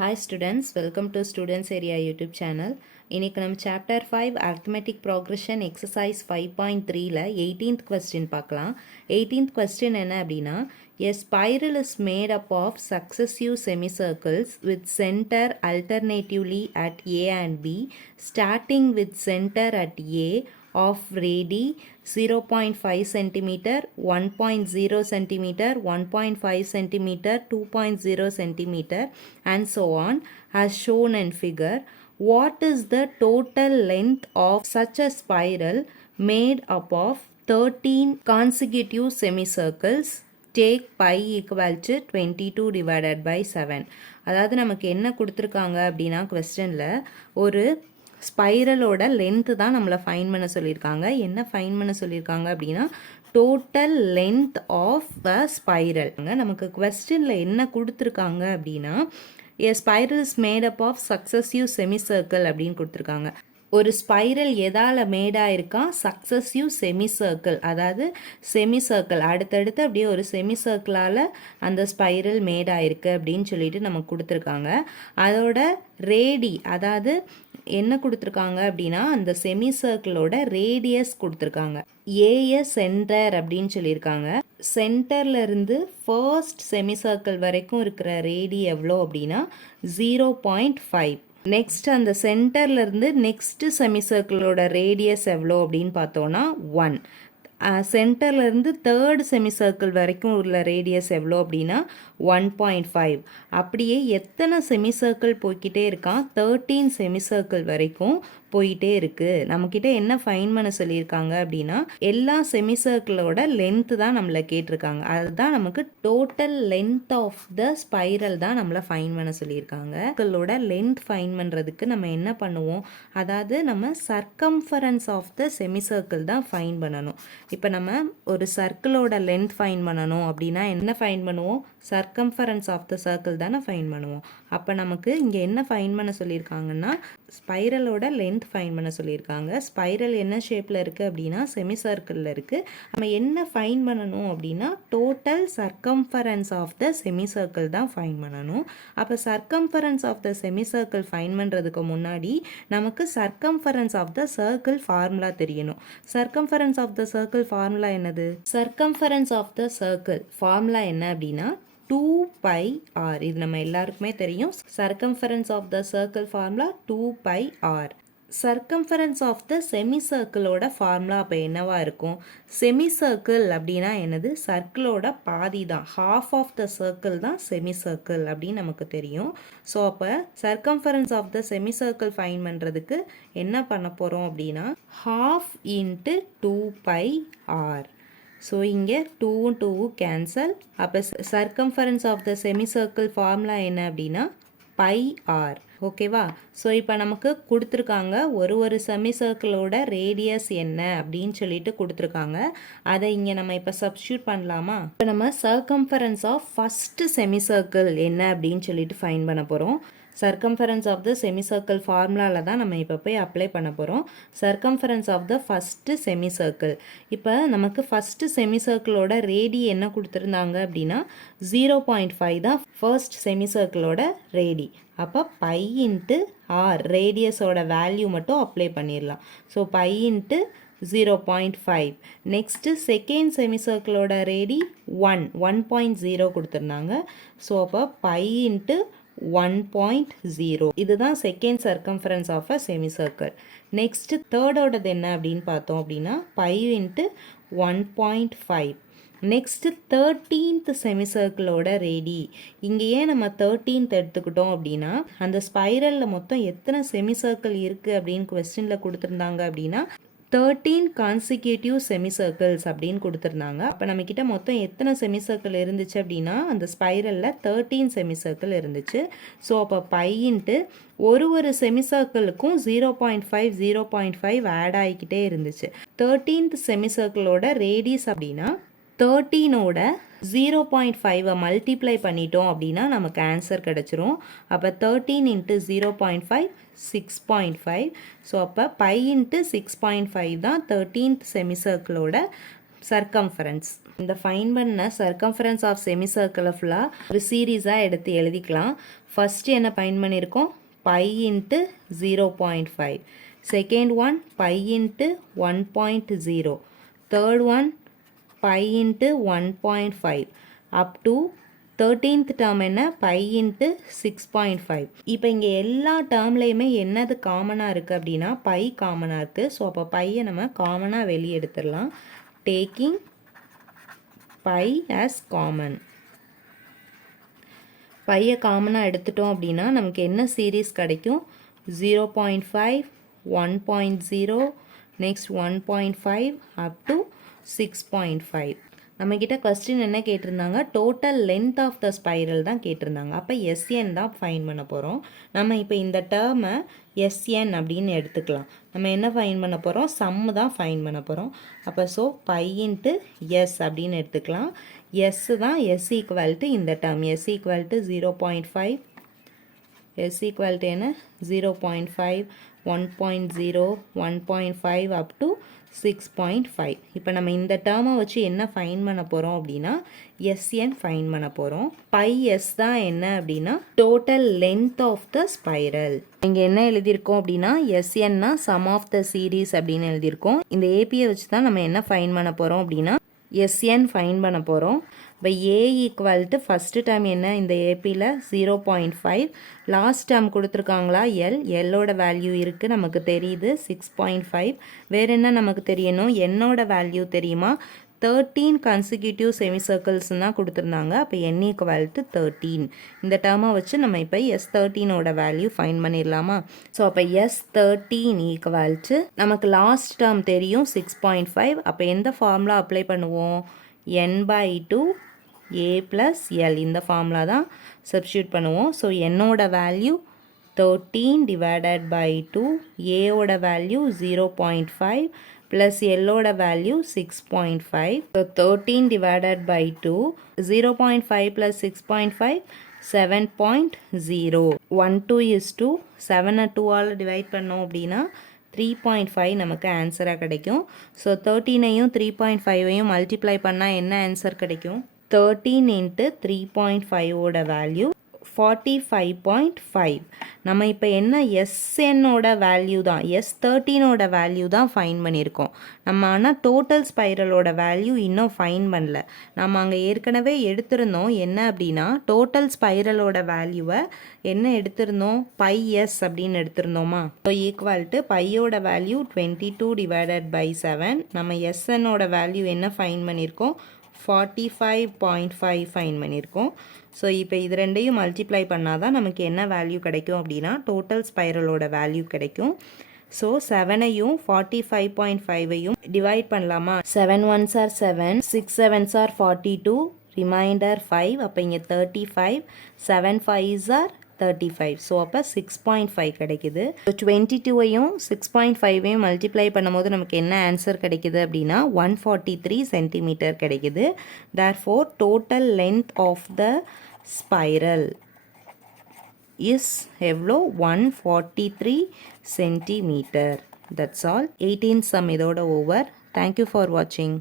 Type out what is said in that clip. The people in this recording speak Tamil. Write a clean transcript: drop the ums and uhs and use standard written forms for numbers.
Hi students, welcome to Students Area YouTube channel. இன்னைக்கு நம்ம chapter 5 arithmetic progression exercise 5.3ல 18th question பார்க்கலாம். 18th question என்ன அப்படின்னா, a spiral is made up of successive semicircles with center alternatively at A and B, starting with center at A of radii 0.5 cm, 1.0 cm, 1.5 cm, 2.0 cm and so on as shown in figure. What is the total length of such a spiral made up of 13 consecutive semicircles? Take pi equal to 22 divided by 7. அதாவது நமக்கு என்ன கொடுத்துருக்காங்க அப்படின்னா கொஸ்டினில் ஒரு ஸ்பைரலோட லென்த்து தான் நம்மளை ஃபைன் பண்ண சொல்லியிருக்காங்க. என்ன ஃபைன் பண்ண சொல்லியிருக்காங்க அப்படின்னா total length of a spiral. நமக்கு கொஸ்டினில் என்ன கொடுத்துருக்காங்க அப்படின்னா a spiral is made up of successive semicircle அப்படின்னு கொடுத்துருக்காங்க. ஒரு ஸ்பைரல் எதால் மேடாயிருக்கா? சக்ஸஸிவ் செமிசர்க்கிள், அதாவது செமிசர்க்கிள் அடுத்தடுத்து அப்படியே ஒரு செமிசர்க்கிளால் அந்த ஸ்பைரல் மேடாயிருக்கு அப்படின்னு சொல்லிட்டு நமக்கு கொடுத்துருக்காங்க. அதோட ரேடி, அதாவது என்ன கொடுத்துருக்காங்க அப்படின்னா அந்த செமிசர்க்கிளோட ரேடியஸ் கொடுத்துருக்காங்க. ஏஎஸ் சென்டர் அப்படின்னு சொல்லியிருக்காங்க. சென்டர்லேருந்து ஃபர்ஸ்ட் செமிசர்க்கிள் வரைக்கும் இருக்கிற ரேடி எவ்வளோ அப்படின்னா 0.5. நெக்ஸ்ட் அந்த சென்டர்லேருந்து நெக்ஸ்ட் செமிசர்க்கிளோட ரேடியஸ் எவ்வளோ அப்படின்னு பார்த்தோன்னா 1. சென்டர்லேருந்து தேர்ட் செமிசர்க்கிள் வரைக்கும் உள்ள ரேடியஸ் எவ்வளோ அப்படின்னா 1.5. அப்படியே எத்தனை செமிசர்க்கிள் போய்கிட்டே இருக்கான்? 13 செமிசர்க்கிள் வரைக்கும் போயிட்டே இருக்குது. நம்மக்கிட்ட என்ன ஃபைன் பண்ண சொல்லியிருக்காங்க அப்படின்னா எல்லா செமிசர்க்கிளோட லென்த்து தான் நம்மளை கேட்டிருக்காங்க. அதுதான் நமக்கு total length of the spiral தான் நம்மளை ஃபைன் பண்ண சொல்லியிருக்காங்க. சர்க்கிளோட லென்த் ஃபைன் பண்ணுறதுக்கு நம்ம என்ன பண்ணுவோம்? அதாவது நம்ம சர்க்கம்ஃபரன்ஸ் ஆஃப் த செமிசர்க்கிள் தான் ஃபைன் பண்ணணும். இப்போ நம்ம ஒரு சர்க்கிளோட லென்த் ஃபைன் பண்ணணும் அப்படின்னா என்ன ஃபைன் பண்ணுவோம்? சர்க்கம்ஃபரன்ஸ் ஆஃப் த சர்க்கிள் தானே ஃபைன் பண்ணுவோம். அப்போ நமக்கு இங்கே என்ன ஃபைன் பண்ண சொல்லியிருக்காங்கன்னா ஸ்பைரலோட லென்த் ஃபைன் பண்ண சொல்லியிருக்காங்க. ஸ்பைரல் என்ன ஷேப்பில் இருக்குது அப்படின்னா செமி சர்க்கிளில் இருக்குது. நம்ம என்ன ஃபைன் பண்ணணும் அப்படின்னா total circumference of the semi circle தான் ஃபைன் பண்ணணும். அப்போ circumference of the semi circle find பண்ணுறதுக்கு முன்னாடி நமக்கு circumference of the circle formula தெரியணும். Circumference of the circle formula என்னது? Circumference of the circle formula என்ன அப்படின்னா 2 pi r. இது நம்ம எல்லாருக்குமே தெரியும். Circumference of the circle formula 2 pi r. Circumference of the செமிசர்க்கிளோட ஃபார்முலா அப்போ என்னவா இருக்கும்? செமிசர்க்கிள் அப்படின்னா என்னது? சர்க்கிளோட பாதி தான், ஹாஃப் ஆஃப் த சர்க்கிள் தான் செமிசர்க்கிள் அப்படின்னு நமக்கு தெரியும். ஸோ அப்போ சர்க்கம்ஃபரன்ஸ் ஆஃப் த செமிசர்க்கிள் ஃபைன் பண்ணுறதுக்கு என்ன பண்ண போகிறோம் அப்படின்னா half into 2 pi r. So இங்கே 2வும் 2வும் கேன்சல். அப்போ சர்க்கம்ஃபரன்ஸ் ஆஃப் த செமிசர்க்கிள் ஃபார்முலா என்ன அப்படின்னா பை ஆர். ஓகேவா? ஸோ இப்போ நமக்கு கொடுத்துருக்காங்க ஒரு செமிசர்க்கிளோட ரேடியஸ் என்ன அப்படின்னு சொல்லிட்டு கொடுத்துருக்காங்க. அதை இங்கே நம்ம இப்போ சப்ஸ்டியூட் பண்ணலாமா? இப்போ நம்ம சர்க்கம்ஃபரன்ஸ் ஆஃப் ஃபஸ்ட்டு செமிசர்க்கிள் என்ன அப்படின்னு சொல்லிட்டு ஃபைன் பண்ண போகிறோம். சர்க்கம்ஃபரன்ஸ் ஆஃப் த செமிசர்க்கிள் ஃபார்முலாவில் தான் நம்ம இப்போ போய் அப்ளை பண்ண போகிறோம். Circumference of the first semicircle. இப்போ நமக்கு ஃபஸ்ட்டு செமிசர்க்கிளோட ரேடி என்ன கொடுத்துருந்தாங்க அப்படின்னா 0.5 தான் ஃபர்ஸ்ட் செமிசர்க்கிளோட ரேடி. அப்போ பை இன்ட்டு ஆர், ரேடியஸோட வேல்யூ மட்டும் அப்ளை பண்ணிடலாம். So pi into 0.5. Next second செமிசர்க்கிளோட ரேடி 1.0 கொடுத்துருந்தாங்க. ஸோ அப்போ பை இன்ட்டு 1.0. இதுதான் second circumference of a semicircle. Next தேர்டோடது என்ன அப்படின்னு பார்த்தோம் அப்படின்னா பை இன்ட்டு 1.5. நெக்ஸ்ட் 13th செமிசர்க்கிளோட ரேடி. இங்கேயே நம்ம 13th எடுத்துக்கிட்டோம் அப்படின்னா அந்த ஸ்பைரலில் மொத்தம் எத்தனை செமிசர்க்கிள் இருக்குது அப்படின்னு கொஸ்டினில் கொடுத்துருந்தாங்க அப்படின்னா 13 கான்சிக்யூட்டிவ் செமிசர்க்கிள்ஸ் அப்படின்னு கொடுத்துருந்தாங்க. அப்போ நம்மக்கிட்ட மொத்தம் எத்தனை செமிசர்க்கிள் இருந்துச்சு அப்படின்னா அந்த ஸ்பைரலில் 13 செமிசர்க்கிள் இருந்துச்சு. ஸோ அப்போ பை இன்ட்டு ஒரு செமிசர்க்கிளுக்கும் 0.5 ஆட் ஆகிக்கிட்டே இருந்துச்சு. 13th செமிசர்க்கிளோட ரேடியஸ் அப்படின்னா 13ஓட 0.5 மல்டிப்ளை பண்ணிட்டோம் அப்படின்னா நமக்கு ஆன்சர் கிடச்சிரும். அப்போ 13 இன்ட்டு 0.5 6.5. ஸோ அப்போ பை இன்ட்டு 6.5 தான் 13th செமிசர்க்கிளோட சர்க்கம்ஃபரன்ஸ். இந்த ஃபைன் பண்ண சர்க்கம்ஃபரன்ஸ் ஆஃப் செமிசர்க்கிளை ஃபுல்லாக ஒரு சீரீஸாக எடுத்து எழுதிக்கலாம். ஃபஸ்ட்டு என்ன ஃபைன் பண்ணியிருக்கோம்? Pi into 0.5. Second one pi into 1.0. Third one pi into 1.5 up to 13th term என்ன? Pi into 6.5. இப்போ இங்கே எல்லா டேர்ம்லேயுமே என்னது காமனாக இருக்குது அப்படின்னா பை காமனாக இருக்குது. ஸோ அப்போ பையை நம்ம காமனாக வெளியே எடுத்துடலாம். Taking pi as common. பையை காமனாக எடுத்துட்டோம் அப்படின்னா நமக்கு என்ன சீரீஸ் கிடைக்கும்? 0.5, 1.0, நெக்ஸ்ட் 1.5 அப் டு 6.5. நம்மக்கிட்ட கொஸ்டின் என்ன கேட்டிருந்தாங்க? Total length of the spiral தான் கேட்டிருந்தாங்க. அப்போ எஸ்என் தான் ஃபைன் பண்ண போகிறோம். நம்ம இப்போ இந்த டேர்மை எஸ்என் அப்படின்னு எடுத்துக்கலாம். நம்ம என்ன ஃபைன் பண்ண போகிறோம்? சம்மு தான் ஃபைன் பண்ண போகிறோம். அப்போ ஸோ பை இன்ட்டு எஸ் அப்படின்னு எடுத்துக்கலாம். எஸ் தான் எஸ் ஈக்குவல் டு இந்த term S equal to 0.5, S equal to என்ன? 0.5, 1.0, 1.5 அப் டு 6.5. இப்போ நம்ம இந்த டேர்மை வச்சு என்ன ஃபைன் பண்ண போகிறோம் அப்படின்னா எஸ்என் ஃபைன் பண்ண போகிறோம். பை எஸ் தான் என்ன அப்படின்னா total length of the spiral. இங்கே என்ன எழுதியிருக்கோம் அப்படின்னா எஸ்என்னா சம் ஆஃப் த சீரீஸ் அப்படின்னு எழுதியிருக்கோம். இந்த ஏபியை வச்சு தான் நம்ம என்ன ஃபைன் பண்ண போகிறோம் அப்படின்னா எஸ்என் ஃபைன் பண்ண போகிறோம். இப்போ ஏ ஈக்குவல் டு ஃபஸ்ட்டு டேர்ம் என்ன? இந்த ஏபியில் 0.5. லாஸ்ட் டேர்ம் கொடுத்துருக்காங்களா? எல்லோட வேல்யூ இருக்குது, நமக்கு தெரியுது 6.5. வேறு என்ன நமக்கு தெரியணும்? என்னோட வேல்யூ தெரியுமா? 13 கன்சிக்யூட்டிவ் செமிசர்க்கிள்ஸ் தான் கொடுத்துருந்தாங்க. அப்போ n ஈக்குவல் டு 13. இந்த டேர்மை வச்சு நம்ம இப்போ S13ஓட வேல்யூ ஃபைன் பண்ணிடலாமா? ஸோ அப்போ S13 ஈக்குவல் டு நமக்கு லாஸ்ட் டேர்ம் தெரியும் 6.5. அப்போ எந்த ஃபார்முலா அப்ளை பண்ணுவோம்? n/2 a + l. இந்த ஃபார்முலா தான் சப்ஸ்டியூட் பண்ணுவோம். ஸோ என்னோட வேல்யூ 13 டிவைடட் பை 2, ஏவோட வேல்யூ 0.5 ப்ளஸ் எல்லோட value 6.5. So 13 divided by 2, 0.5 plus 6.5, 7.0. 12 is 2. 7 2ஆல் டிவைட் பண்ணோம் அப்படின்னா 3.5 நமக்கு ஆன்சராக கிடைக்கும். ஸோ 13ஐயும் 3.5ஐயும் மல்டிப்ளை பண்ணால் என்ன ஆன்சர் கிடைக்கும்? 13 இன்ட்டு 3.5ஓட வேல்யூ 45.5. நம்ம இப்போ என்ன எஸ்என்னோட வேல்யூ தான் S13ஓட வேல்யூ தான் ஃபைன் பண்ணியிருக்கோம். நம்ம ஆனால் டோட்டல் ஸ்பைரலோட வேல்யூ இன்னும் ஃபைன் பண்ணல. நம்ம அங்கே ஏற்கனவே எடுத்திருந்தோம் என்ன அப்படின்னா டோட்டல் ஸ்பைரலோட வேல்யூவை என்ன எடுத்திருந்தோம்? பை எஸ் அப்படின்னு எடுத்திருந்தோமா? ஸோ ஈக்குவல் டு பையோட வேல்யூ 22 டிவைடட் பை 7. நம்ம எஸ்என்னோட வேல்யூ என்ன ஃபைன் பண்ணியிருக்கோம்? 45.5 ஃபைன் பண்ணியிருக்கோம். ஸோ இப்போ இது ரெண்டையும் மல்டிப்ளை பண்ணால் தான் நமக்கு என்ன வேல்யூ கிடைக்கும் அப்படின்னா டோட்டல் ஸ்பைரலோட வேல்யூ கிடைக்கும். ஸோ 7ஐயும் 45.5ஐயும் டிவைட் பண்ணலாமா? 7 1s are 7, 6 7s are 42, reminder 5. அப்போ இங்கே 35, 7 5s are 35. ஸோ அப்போ 6.5 கிடைக்குது. 22ஐயும் 6.5ஐயும் மல்டிப்ளை பண்ணும்போது நமக்கு என்ன ஆன்சர் கிடைக்குது அப்படின்னா 143 சென்டிமீட்டர் கிடைக்குது. Therefore total length of the spiral is எவ்வளோ? 143 centimetre. That's all. 18th sum இதோட ஓவர். தேங்க்யூ ஃபார் வாட்சிங்.